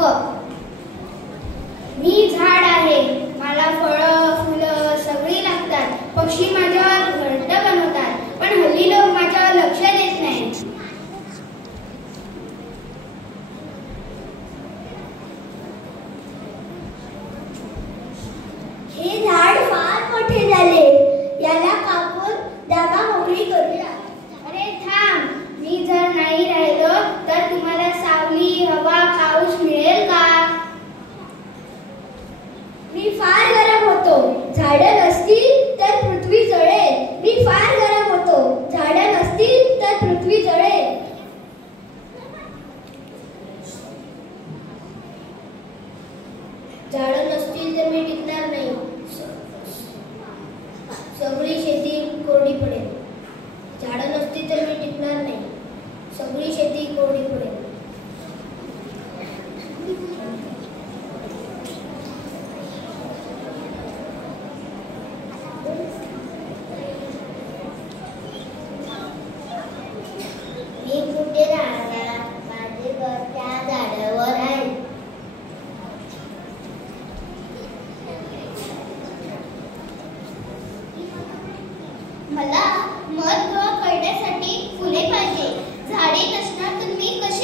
हवं. मी झाड आहे, मला फळं फुलं सगळी लागतात. पक्षी माझ्यावर घरटं बनवतात, पण हल्ली लोक माझ्यावर लक्ष देत नाहीत. हे झाड फार मोठे झाले, याला कापून जागा मोकळी करूया. अरे थांब, मी जर नाही राहिलो तर तुम्हाला सावली हवा पाऊस मिळेल का? मी फार गरम होतो, झाडं नसतील तर पृथ्वी जळेल. मी फार गरम होतो, झाडं नसतील तर पृथ्वी जळेल. झाडं नसतील तर मी टिकणार नाही, सगळी शेती कोरडी पडेल. झाडं नसतील तर मी टिकणार नाही, सगळी शेती कोरडी पडेल. मी कुठे राहणार? माझे घर त्या झाडावर आहे. मला मध कळण्यासाठी फुले पाहिजे. झाडे नसणार तर मी कशी